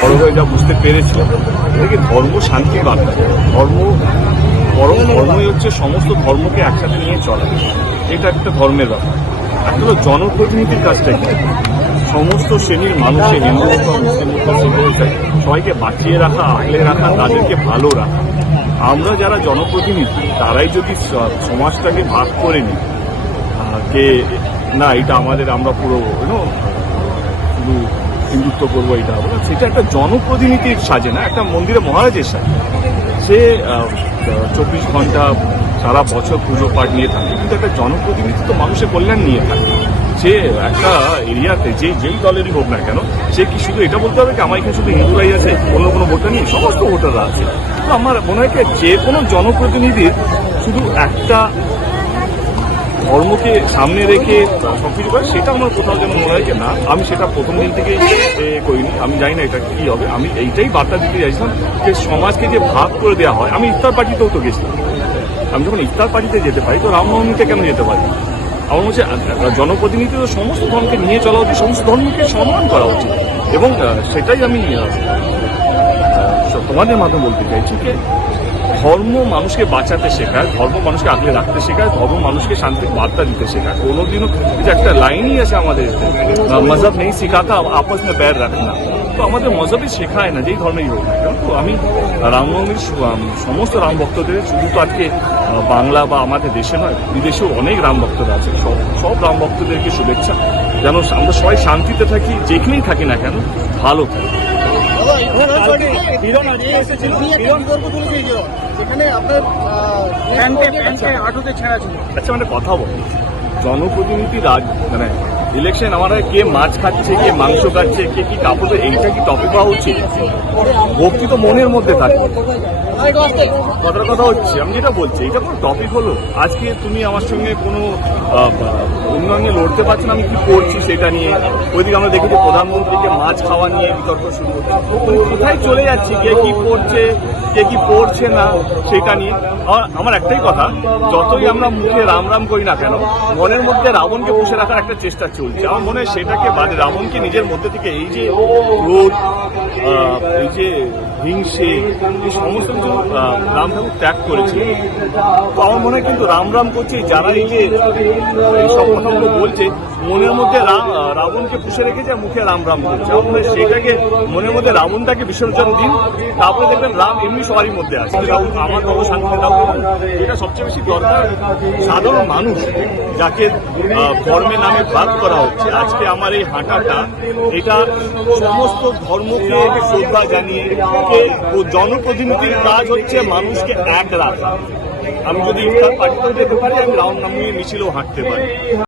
বড় হয়ে যা বুঝতে পেরেছি দেখি ধর্ম শান্তির বার্তা ধর্ম পরম ধর্মই হচ্ছে সমস্ত ধর্মকে একসাথে নিয়ে চলা। এটা একটা ধর্মের ব্যাপার। হলো জনপ্রতিনিধির কাজটা কি? সমস্ত শ্রেণির মানুষের হিন্দু সবাইকে বাঁচিয়ে রাখা, আগলে রাখা, তাদেরকে ভালো রাখা। আমরা যারা জনপ্রতিনিধি, তারাই যদি সমাজটাকে ভাগ করে নিই কে না, এটা আমাদের, আমরা পুরো শুধু হিন্দুত্ব করব এটা হবে না। সেটা একটা জনপ্রতিনিধির সাজে না, একটা মন্দিরে মহারাজের সাজে। সে চব্বিশ ঘণ্টা সারা বছর পুজো পাঠ নিয়ে থাকে, কিন্তু একটা জনপ্রতিনিধি তো মানুষের কল্যাণ নিয়ে থাকে। সে একটা এরিয়াতে, যে, যেই দলেরই হোক না কেন, সে কি শুধু এটা বলতে হবে কি আমার এখানে শুধু হিন্দুরাই আছে, অন্য কোনো ভোটার নেই? সমস্ত ভোটাররা আছে। তো আমার মনে হয় যে কোনো জনপ্রতিনিধির শুধু একটা ধর্মকে সামনে রেখে সবকিছু করে, সেটা আমার কোথাও যেন মনে হয় যে না, আমি সেটা প্রথম দিন থেকে করিনি, আমি জানি না এটা কি হবে। আমি এইটাই বার্তা দিতে চাইছিলাম যে সমাজকে যে ভাগ করে দেওয়া হয়, আমি ইফতার পার্টিতেও তো গেছিলাম। আমি যখন ইফতার পার্টিতে যেতে পারি, তো রামনবমীতে কেন যেতে পারি আমার মনে হচ্ছে জনপ্রতিনিধি তো সমস্ত ধর্মকে নিয়ে চলা উচিত, সমস্ত ধর্মকে সম্মান করা উচিত। এবং সেটাই আমি তোমাদের মাধ্যমে বলতে চাইছি যে ধর্ম মানুষকে বাঁচাতে শেখায়, ধর্ম মানুষকে আগলে রাখতে শেখায়, ধর্ম মানুষকে শান্তির বার্তা দিতে শেখায়। কোনোদিনও যে একটা লাইনই আছে আমাদের মজহব নেই শেখাতা আপস মে প্যার রাখনা। তো আমাদের মজহবই শেখায় না, যেই ধর্মেই হোক না তো আমি রামনবমীর সমস্ত রাম ভক্তদের, শুধু তো আজকে বাংলা বা আমাদের দেশে নয়, বিদেশেও অনেক রাম ভক্তরা আছে। সব সব রাম ভক্তদেরকে শুভেচ্ছা। যেন আমরা সবাই শান্তিতে থাকি, যেখানেই থাকি না কেন, ভালো থাকি। আচ্ছা মানে কথা বল। জনপ্রতিনিধি রাজ মানে ইলেকশন আমার কে মাছ খাচ্ছে, কে মাংস খাচ্ছে, কে কি কাপড়, এইটা কি টপিক হওয়া উচিত? ভক্তি তো মনের মধ্যে থাকে। কথার কথা হচ্ছে, আমি যেটা বলছি, এটা কোনো টপিক হলো। আজকে তুমি আমার সঙ্গে কোনো আহ, অন্যান্য লড়তে পারছ না আমি কি করছি সেটা নিয়ে? ওইদিকে আমরা দেখি যে প্রধানমন্ত্রীকে মাছ খাওয়া নিয়ে বিতর্ক শুরু হচ্ছে। কোথায় চলে যাচ্ছি? কে কি করছে? কে কি পড়ছে না? সেটা নিয়ে। আমার- একটাই কথা যতই আমরা মুখে রাম রাম করি না কেন মনের মধ্যে রাবণকে পুষে রাখার একটা চেষ্টা চলছে। আমার মনে হয় সেটাকে বাদে রাবণকে নিজের মধ্যে থেকে এই যে আহ, এই যে হিংসে এই সমস্ত কিছু রাম ঠাকুর ত্যাগ করেছে। তো আমার মনে হয় কিন্তু রাম রাম করছে যারা এই যে এই সব কথাগুলো বলছে মনের মধ্যে রাবণকে পুষে রেখেছে মুখে রাম রাম মনে হয় সেটাকে মনের মধ্যে রাবণটাকে বিসর্জন দিন তারপরে দেখবেন রাম এমনি সবারই মধ্যে আছে। আমার বাবু শান্তিতে দাও এটা সবচেয়ে বেশি দরকার। সাধারণ মানুষ যাকে আহ, ধর্মের নামে বাদ করা হচ্ছে আজকে আমার এই হাঁটাটা এটা সমস্ত ধর্মকে শ্রদ্ধা জানিয়ে ও জনপ্রতিনিধির কাজ হচ্ছে মানুষকে এক রাখা। আমি যদি ইফতার পার্টিতেও যেতে পারি আমি রাউন্ড নামিয়ে মিছিলেও হাঁটতে পারি।